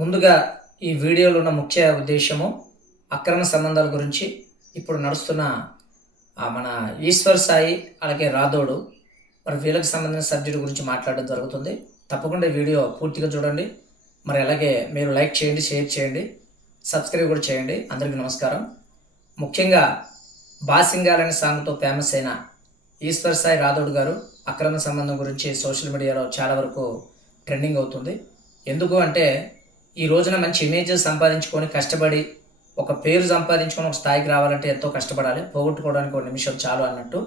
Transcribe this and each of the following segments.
ముందుగా ఈ వీడియోలో ఉన్న ముఖ్య ఉద్దేశము అక్రమ సంబంధాల గురించి ఇప్పుడు నడుస్తున్న మన ఈశ్వర్ సాయి అలాగే రాథోడు మరి వీళ్ళకి సంబంధించిన సబ్జెక్ట్ గురించి మాట్లాడడం జరుగుతుంది. తప్పకుండా ఈ వీడియో పూర్తిగా చూడండి. మరి అలాగే మీరు లైక్ చేయండి, షేర్ చేయండి, సబ్స్క్రైబ్ కూడా చేయండి. అందరికీ నమస్కారం. ముఖ్యంగా బాసింగాల్ అనే సాంగ్తో ఫేమస్ అయిన ఈశ్వర్ సాయి రాథోడ్ గారు అక్రమ సంబంధం గురించి సోషల్ మీడియాలో చాలా వరకు ట్రెండింగ్ అవుతుంది. ఎందుకు అంటే ఈ రోజున మంచి ఇమేజెస్ సంపాదించుకొని కష్టపడి ఒక పేరు సంపాదించుకొని ఒక స్థాయికి రావాలంటే ఎంతో కష్టపడాలి, పోగొట్టుకోవడానికి ఒక నిమిషం చాలు అన్నట్టు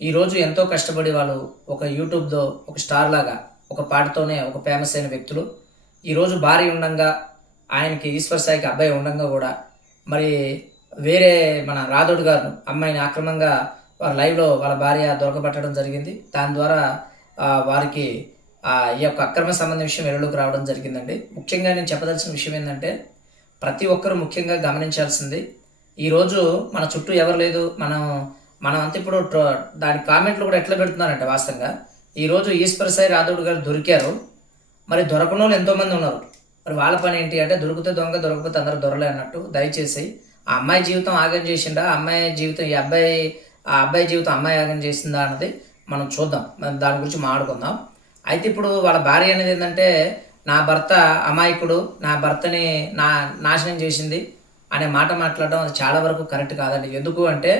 ఈరోజు ఎంతో కష్టపడి వాళ్ళు ఒక యూట్యూబ్లో ఒక స్టార్ లాగా ఒక పాటతోనే ఒక ఫేమస్ అయిన వ్యక్తులు ఈరోజు భార్య ఉండంగా ఆయనకి ఈశ్వర్ సాయికి అబ్బాయి ఉండంగా కూడా మరి వేరే మన రాథోడ్ గారు అమ్మాయిని అక్రమంగా వారి లైవ్లో వాళ్ళ భార్య దొరకబట్టడం జరిగింది. దాని ద్వారా వారికి ఈ యొక్క అక్రమ సంబంధం విషయం వెలుగులోకి రావడం జరిగిందండి. ముఖ్యంగా నేను చెప్పదలసిన విషయం ఏంటంటే ప్రతి ఒక్కరూ ముఖ్యంగా గమనించాల్సింది, ఈరోజు మన చుట్టూ ఎవరు లేదు, మనం అంతా ఇప్పుడు దాని కామెంట్లు కూడా ఎట్లా పెడుతున్నారంటే వాస్తవంగా ఈరోజు ఈశ్వర్ సాయి రాథోడ్ గారు దొరికారు, మరి దొరకని వాళ్ళు ఎంతోమంది ఉన్నారు. మరి వాళ్ళ పని ఏంటి అంటే దొరికితే దొంగ, దొరకపోతే అందరూ దొరలే అన్నట్టు. దయచేసి ఆ అమ్మాయి జీవితం ఆగం చేసిందా, అమ్మాయి జీవితం ఆ అబ్బాయి జీవితం అమ్మాయి ఆగం చేసిందా అన్నది మనం చూద్దాం, దాని గురించి మాట్లాడుకుందాం. అయితే ఇప్పుడు వాళ్ళ భార్య అనేది ఏంటంటే నా భర్త అమాయకుడు, నా భర్తని నాశనం చేసింది అనే మాట మాట్లాడడం అది చాలా వరకు కరెక్ట్ కాదండి. ఎందుకు అంటే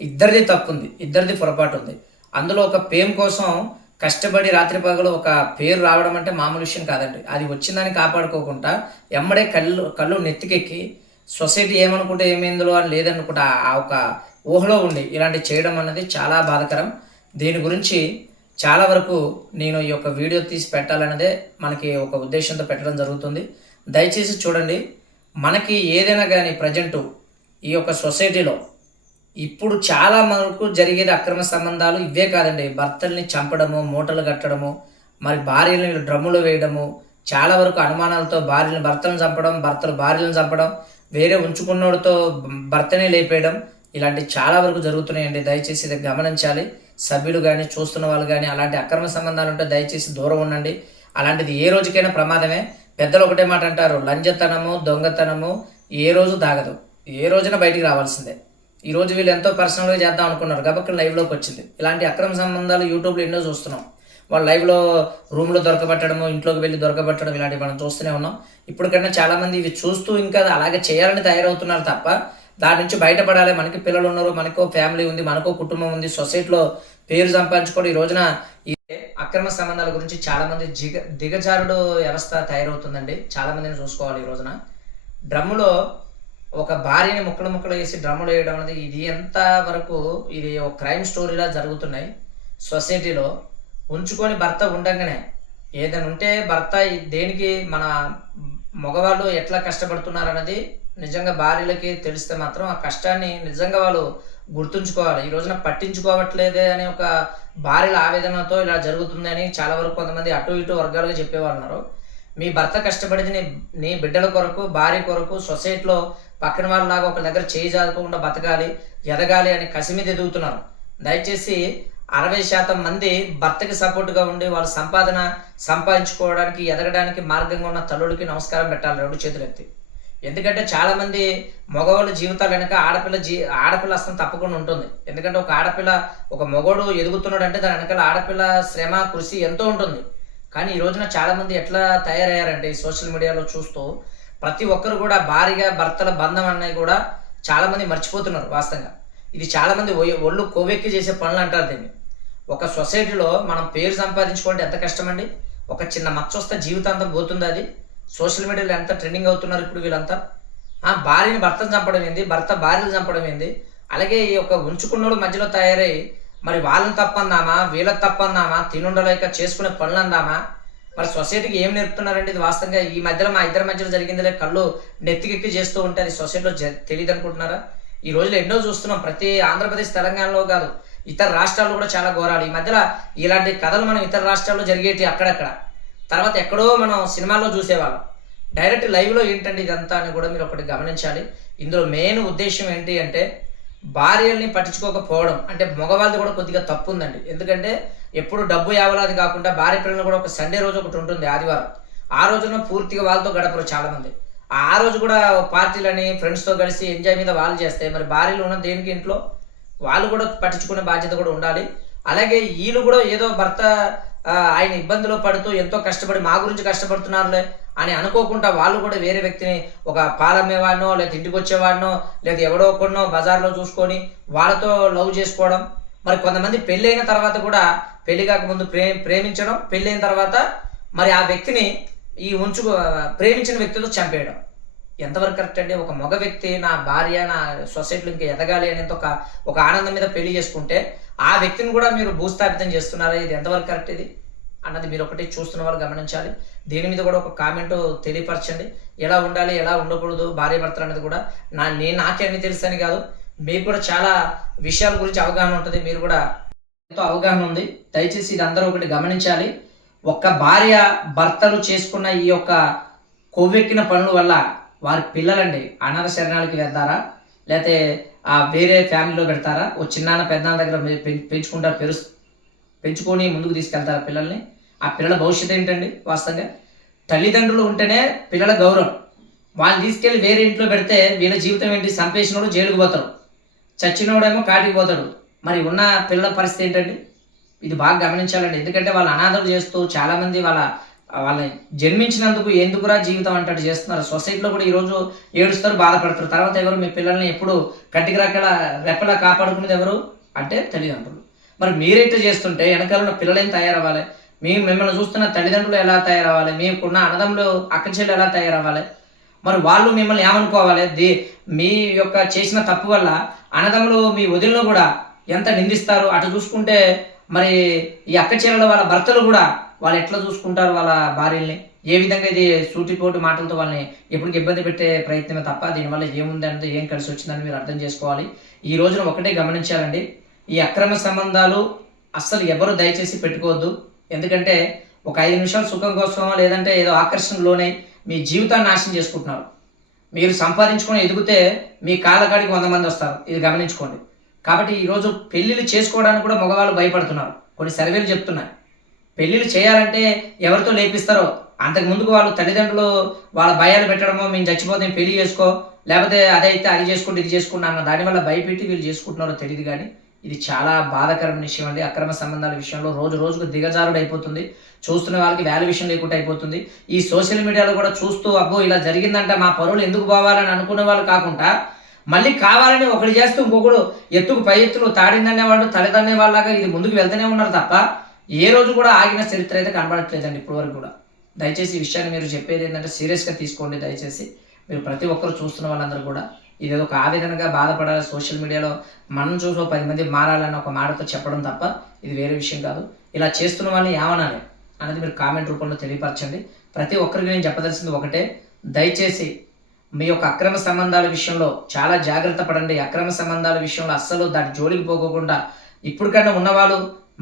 ఇద్దరిది తప్పు ఉంది, ఇద్దరిది పొరపాటు ఉంది. అందులో ఒక పేమ్ కోసం కష్టపడి రాత్రి పగలు ఒక పేరు రావడం అంటే మామూలు విషయం కాదండి. అది వచ్చిందని కాపాడుకోకుండా ఎమ్మడే కళ్ళు నెత్తికెక్కి సొసైటీ ఏమనుకుంటే ఏమైందో అని లేదనుకుంటా ఆ ఒక ఊహలో ఉండి ఇలాంటి చేయడం అన్నది చాలా బాధాకరం. దీని గురించి చాలా వరకు నేను ఈ యొక్క వీడియో తీసి పెట్టాలన్నదే మనకి ఒక ఉద్దేశంతో పెట్టడం జరుగుతుంది. దయచేసి చూడండి. మనకి ఏదైనా కానీ ప్రజెంటు ఈ యొక్క సొసైటీలో ఇప్పుడు చాలా వరకు జరిగేది అక్రమ సంబంధాలు ఇవే కాదండి. భర్తల్ని చంపడము, మూటలు కట్టడము, మరి భార్యలను డ్రమ్ములు వేయడము, చాలా వరకు అనుమానాలతో భర్తలను చంపడం, భర్తలు భార్యలను చంపడం, వేరే ఉంచుకున్నోడితో భర్తనే లేపేయడం, ఇలాంటి చాలా వరకు జరుగుతున్నాయండి. దయచేసి ఇది గమనించాలి. సభ్యులు కానీ చూస్తున్న వాళ్ళు కానీ అలాంటి అక్రమ సంబంధాలు ఉంటే దయచేసి దూరం ఉండండి. అలాంటిది ఏ రోజుకైనా ప్రమాదమే. పెద్దలు ఒకటే మాట అంటారు, లంచతనము దొంగతనము ఏ రోజు దాగదు, ఏ రోజున బయటికి రావాల్సిందే. ఈరోజు వీళ్ళు ఎంతో పర్సనల్గా చేద్దాం అనుకున్నారు కాబట్టి లైవ్లోకి వచ్చింది. ఇలాంటి అక్రమ సంబంధాలు యూట్యూబ్లో ఎన్నో చూస్తున్నాం. వాళ్ళు లైవ్లో రూమ్లో దొరకబట్టడము, ఇంట్లోకి వెళ్ళి దొరకబట్టడం, ఇలాంటివి మనం చూస్తూనే ఉన్నాం. ఇప్పటికన్నా చాలామంది ఇవి చూస్తూ ఇంకా అలాగే చేయాలని తయారవుతున్నారు తప్ప దాని నుంచి బయటపడాలి. మనకి పిల్లలు ఉన్నారు, మనకో ఫ్యామిలీ ఉంది, మనకో కుటుంబం ఉంది, సొసైటీలో పేరు సంపాదించుకోవడం ఈ రోజున ఈ అక్రమ సంబంధాల గురించి చాలామంది దిగజారుడు వ్యవస్థ తయారవుతుందండి. చాలామందిని చూసుకోవాలి. ఈ రోజున డ్రమ్ములో ఒక భార్యని ముక్కలు వేసి డ్రమ్ములు వేయడం అనేది ఇది ఎంత వరకు ఇది ఒక క్రైమ్ స్టోరీలా జరుగుతున్నాయి. సొసైటీలో ఉంచుకొని భర్త ఉండగానే ఏదైనా ఉంటే భర్త దేనికి మన మగవాళ్ళు ఎట్లా కష్టపడుతున్నారు అన్నది నిజంగా భార్యలకి తెలిస్తే మాత్రం ఆ కష్టాన్ని నిజంగా వాళ్ళు గుర్తుంచుకోవాలి. ఈ రోజున పట్టించుకోవట్లేదే అనే ఒక భార్యల ఆవేదనతో ఇలా జరుగుతుంది అని చాలా వరకు కొంతమంది అటు ఇటు వర్గాలుగా చెప్పేవాళ్ళు ఉన్నారు. మీ భర్త కష్టపడింది నీ బిడ్డల కొరకు, భార్య కొరకు, సొసైటీలో పక్కన వాళ్ళలాగా ఒక దగ్గర చేయి జారకుండా బతకాలి, ఎదగాలి అని కసి మీద ఎదుగుతున్నారు. దయచేసి 60% మంది భర్తకి సపోర్ట్గా ఉండి వాళ్ళ సంపాదన సంపాదించుకోవడానికి ఎదగడానికి మార్గంగా ఉన్న తల్లుడికి నమస్కారం పెట్టాలి రెండు చేతులు ఎత్తి. ఎందుకంటే చాలామంది మగవాళ్ళ జీవితాలు వెనక ఆడపిల్ల అస్తం తప్పకుండా ఉంటుంది. ఎందుకంటే ఒక ఆడపిల్ల, ఒక మగవాడు ఎదుగుతున్నాడు అంటే దాని వెనకాల ఆడపిల్ల శ్రమ, కృషి ఎంతో ఉంటుంది. కానీ ఈ రోజున చాలామంది ఎట్లా తయారయ్యారంటే ఈ సోషల్ మీడియాలో చూస్తూ ప్రతి ఒక్కరు కూడా భార్య భర్తల బంధం అన్నది కూడా చాలామంది మర్చిపోతున్నారు. వాస్తవంగా ఇది చాలామంది ఒళ్ళు కొవ్వెక్కి చేసే పనులు అంటారు దీన్ని. ఒక సొసైటీలో మనం పేరు సంపాదించుకోవడం ఎంత కష్టమండి. ఒక చిన్న మచ్చ వస్తే జీవితాంతం పోతుంది. అది సోషల్ మీడియాలో ఎంత ట్రెండింగ్ అవుతున్నారు ఇప్పుడు వీళ్ళంతా. భార్యని భర్తను చంపడం ఏంది, భర్త భార్యను చంపడం ఏంది. అలాగే ఈ యొక్క ఉంచుకున్నోడు మధ్యలో తయారై మరి వాళ్ళని తప్పందామా, వీళ్ళకి తప్పందామా, తినుండలేక చేసుకునే పనులు అందామా. మరి సొసైటీకి ఏం నేర్పుతున్నారండి. ఇది వాస్తవంగా ఈ మధ్యలో మా ఇద్దరి మధ్యలో జరిగిందిలే కళ్ళు నెత్తికెక్కి చేస్తూ ఉంటే అది సొసైటీలో తెలియదు అనుకుంటున్నారా. ఈ రోజులో ఎన్నో చూస్తున్నాం. ప్రతి ఆంధ్రప్రదేశ్ తెలంగాణలో కాదు ఇతర రాష్ట్రాల్లో కూడా చాలా ఘోరాలు. ఈ మధ్యలో ఇలాంటి కథలు మనం ఇతర రాష్ట్రాల్లో జరిగేటి అక్కడక్కడ, తర్వాత ఎక్కడో మనం సినిమాల్లో చూసేవాళ్ళం. డైరెక్ట్ లైవ్లో ఏంటండి ఇదంతా అని కూడా మీరు ఒకటి గమనించాలి. ఇందులో మెయిన్ ఉద్దేశం ఏంటి అంటే భార్యల్ని పట్టించుకోకపోవడం. అంటే మగవాళ్ళది కూడా కొద్దిగా తప్పు ఉందండి. ఎందుకంటే ఎప్పుడు డబ్బు యావలాది కాకుండా భార్య పిల్లలు కూడా ఒక సండే రోజు ఒకటి ఉంటుంది, ఆదివారం. ఆ రోజున పూర్తిగా వాళ్ళతో గడపరు చాలామంది. ఆ రోజు కూడా పార్టీలని ఫ్రెండ్స్‌తో కలిసి ఎంజాయ్ మీద వాళ్ళు చేస్తే మరి భార్యలు ఉన్న దేనికి ఇంట్లో? వాళ్ళు కూడా పట్టించుకునే బాధ్యత కూడా ఉండాలి. అలాగే ఈళ్ళు కూడా ఏదో భర్త ఆయన ఇబ్బందిలో పడుతూ ఎంతో కష్టపడి మా గురించి కష్టపడుతున్నారులే అని అనుకోకుండా వాళ్ళు కూడా వేరే వ్యక్తిని ఒక పాలమ్మేవాడినో, లేదా ఇంటికొచ్చేవాడినో, లేదా ఎవడో ఒకడినో బజార్‌లో చూసుకొని వాళ్ళతో లవ్ చేసుకోవడం. మరి కొంతమంది పెళ్ళైన తర్వాత కూడా పెళ్లి కాకముందు ప్రేమించడం, పెళ్ళైన తర్వాత మరి ఆ వ్యక్తిని ప్రేమించిన వ్యక్తితో చంపేయడం. ఎంతవరకు కరెక్ట్ అండి? ఒక మగ వ్యక్తి నా భార్య నా సొసైటీలో ఇంకా ఎదగాలి అనేంత ఒక ఆనందం మీద పెళ్లి చేసుకుంటే ఆ వ్యక్తిని కూడా మీరు భూస్థాపితం చేస్తున్నారా? ఇది ఎంతవరకు కరెక్ట్ ఇది అన్నది మీరు ఒకటి చూస్తున్న వాళ్ళు గమనించాలి. దీని మీద కూడా ఒక కామెంట్ తెలియపరచండి. ఎలా ఉండాలి, ఎలా ఉండకూడదు భార్య భర్తలు అనేది కూడా నాకే అన్ని తెలుసని కాదు, మీకు కూడా చాలా విషయాల గురించి అవగాహన ఉంటుంది. మీరు కూడా ఎంతో అవగాహన ఉంది. దయచేసి ఇది అందరూ ఒకటి గమనించాలి. ఒక్క భార్య భర్తలు చేసుకున్న ఈ యొక్క కొవ్వెక్కిన పనుల వల్ల వారి పిల్లలండి అనాథ శరణాలకి వెళ్తారా, లేకపోతే వేరే ఫ్యామిలీలో పెడతారా? ఓ చిన్నాన్న పెద్దనాన్న దగ్గర పెంచుకుంటారు, పెంచుకొని ముందుకు తీసుకెళ్తారా పిల్లల్ని? ఆ పిల్లల భవిష్యత్తు ఏంటండి? వాస్తవంగా తల్లిదండ్రులు ఉంటేనే పిల్లల గౌరవం. వాళ్ళని తీసుకెళ్ళి వేరే ఇంట్లో పెడితే వీళ్ళ జీవితం ఏంటి? సంపేసినోడు జైలుకు పోతాడు, చచ్చినోడేమో కాటికి పోతాడు. మరి ఉన్న పిల్లల పరిస్థితి ఏంటండి? ఇది బాగా గమనించాలండి. ఎందుకంటే వాళ్ళు అనాథలు చేస్తూ చాలామంది వాళ్ళని జన్మించినందుకు ఎందుకురా జీవితం అంటాడు చేస్తున్నారు. సొసైటీలో కూడా ఈరోజు ఏడుస్తారు, బాధపడతారు. తర్వాత ఎవరు? మీ పిల్లల్ని ఎప్పుడు కంటికి రెప్పలా కాపాడుకునేది ఎవరు అంటే తల్లిదండ్రులు. మరి మీరైతే చేస్తుంటే వెనకాల ఉన్న పిల్లలు ఏం తయారవ్వాలి? మిమ్మల్ని చూస్తున్న తల్లిదండ్రులు ఎలా తయారవ్వాలి? మీకున్న అన్నదమ్ములు అక్క చెల్లి ఎలా తయారవ్వాలి? మరి వాళ్ళు మిమ్మల్ని ఏమనుకోవాలి? మీ యొక్క చేసిన తప్పు వల్ల అన్నదమ్ములు మీ వదిలిలో కూడా ఎంత నిందిస్తారు. అటు చూసుకుంటే మరి ఈ అక్క చెల్లెల వాళ్ళ భర్తలు కూడా వాళ్ళు ఎట్లా చూసుకుంటారు వాళ్ళ భార్యల్ని? ఏ విధంగా ఇది సూటిపోటు మాటలతో వాళ్ళని ఎప్పటికి ఇబ్బంది పెట్టే ప్రయత్నమే తప్ప దీనివల్ల ఏముందంటే ఏం కలిసి వచ్చిందని మీరు అర్థం చేసుకోవాలి. ఈ రోజున ఒకటే గమనించాలండి, ఈ అక్రమ సంబంధాలు అస్సలు ఎవరు దయచేసి పెట్టుకోవద్దు. ఎందుకంటే ఒక 5 నిమిషాలు సుఖం కోసం లేదంటే ఏదో ఆకర్షణ లోనై మీ జీవితాన్ని నాశనం చేసుకుంటున్నారు. మీరు సంపాదించుకొని ఎదిగితే మీ కాళ్ళకాడికి 100 మంది వస్తారు. ఇది గమనించుకోండి. కాబట్టి ఈరోజు పెళ్ళిళ్ళు చేసుకోవడానికి కూడా మగవాళ్ళు భయపడుతున్నారు. కొన్ని సర్వేలు చెప్తున్నాయి పెళ్ళిళ్ళు చేయాలంటే ఎవరితో లేపిస్తారో అంతకు ముందుకు వాళ్ళు తల్లిదండ్రులు వాళ్ళ భయాలు పెట్టడమో, మేము చచ్చిపోతే పెళ్లి చేసుకో, లేకపోతే అదైతే అది చేసుకుంటే ఇది చేసుకుంటా అన్న దానివల్ల భయపెట్టి వీళ్ళు చేసుకుంటున్నారో తెలియదు. కానీ ఇది చాలా బాధాకరమైన విషయం అండి. అక్రమ సంబంధాల విషయంలో రోజు రోజుకు దిగజారుడు అయిపోతుంది. చూస్తున్న వాళ్ళకి వాల్యూ విషయం లేకుండా అయిపోతుంది. ఈ సోషల్ మీడియాలో కూడా చూస్తూ అబ్బో ఇలా జరిగిందంట మా పరువులు ఎందుకు పోవాలని అనుకునే వాళ్ళు కాకుండా మళ్ళీ కావాలని ఒకటి చేస్తూ ఇంకొకడు ఎత్తుకు పై ఎత్తులు తాడిందనేవాడు తల్లిదండ్రుల వాళ్ళగా ఇది ముందుకు వెళ్తూనే ఉన్నారు తప్ప ఏ రోజు కూడా ఆగిన చరిత్ర అయితే కనబడట్లేదండి ఇప్పటి వరకు కూడా. దయచేసి ఈ విషయాన్ని మీరు చెప్పేది ఏంటంటే సీరియస్గా తీసుకోండి. దయచేసి మీరు ప్రతి ఒక్కరు చూస్తున్న వాళ్ళందరూ కూడా ఇదేదో ఒక ఆవేదనగా బాధపడాలి. సోషల్ మీడియాలో మనం చూసి 10 మంది మారాలని ఒక మాటతో చెప్పడం తప్ప ఇది వేరే విషయం కాదు. ఇలా చేస్తున్న వాళ్ళని ఏమనాలి అనేది మీరు కామెంట్ రూపంలో తెలియపరచండి. ప్రతి ఒక్కరికి నేను చెప్పదలసింది ఒకటే, దయచేసి మీ యొక్క అక్రమ సంబంధాల విషయంలో చాలా జాగ్రత్త పడండి. అక్రమ సంబంధాల విషయంలో అస్సలు దాని జోలికి పోకోకుండా ఇప్పటికన్నా ఉన్నవాళ్ళు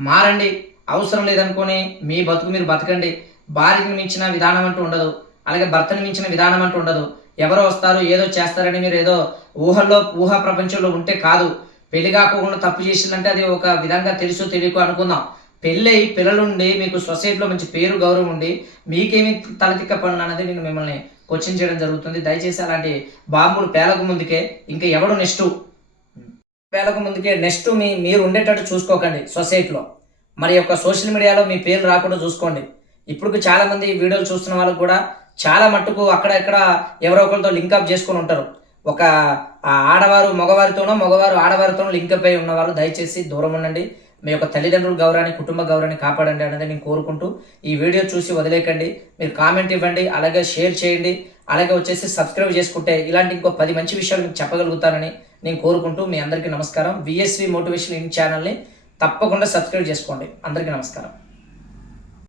మారండి. అవసరం లేదనుకొని మీ బతుకు మీరు బతకండి. భార్యను మించిన విధానం అంటూ ఉండదు, అలాగే భర్తను మించిన విధానం అంటూ ఉండదు. ఎవరో వస్తారు ఏదో చేస్తారని మీరు ఏదో ఊహా ప్రపంచంలో ఉంటే కాదు. పెళ్లి కాకుండా తప్పు చేసిందంటే అది ఒక విధంగా తెలుసో తెలియకో అనుకుందాం. పెళ్ళై పిల్లలుండి మీకు సొసైటీలో మంచి పేరు గౌరవం ఉండి మీకేమి తలతిక్క పనులు అనేది నేను మిమ్మల్ని క్వశ్చన్ చేయడం జరుగుతుంది. దయచేసి అలాంటి బాంబులు పేలకు ముందుకే ఇంకా ఎవడు పేలకు ముందుకే నెక్స్ట్ మీరు ఉండేటట్టు చూసుకోకండి సొసైటీలో. మరి యొక్క సోషల్ మీడియాలో మీ పేరు రాకుండా చూసుకోండి. ఇప్పుడు చాలా మంది వీడియోలు చూస్తున్న వాళ్ళకు కూడా చాలా మట్టుకు అక్కడ ఇక్కడ ఎవరో ఒకరితో లింకప్ చేసుకొని ఉంటారు. ఒక ఆడవారు మగవారితోనో మగవారు ఆడవారితోనో లింకప్ అయి ఉన్నవాళ్ళు దయచేసి దూరం ఉండండి. మీ యొక్క తల్లిదండ్రుల గౌరవాన్ని కుటుంబ గౌరవాన్ని కాపాడండి అనేది నేను కోరుకుంటూ ఈ వీడియో చూసి వదిలేకండి. మీరు కామెంట్ ఇవ్వండి, అలాగే షేర్ చేయండి, అలాగే వచ్చేసి సబ్స్క్రైబ్ చేసుకుంటే ఇలాంటి ఇంకో 10 మంచి విషయాలు మీకు చెప్పగలుగుతానని నేను కోరుకుంటూ మీ అందరికీ నమస్కారం. విఎస్వి మోటివేషన్ ఇన్ ఛానల్ని తప్పకుండా సబ్స్క్రైబ్ చేసుకోండి. అందరికీ నమస్కారం.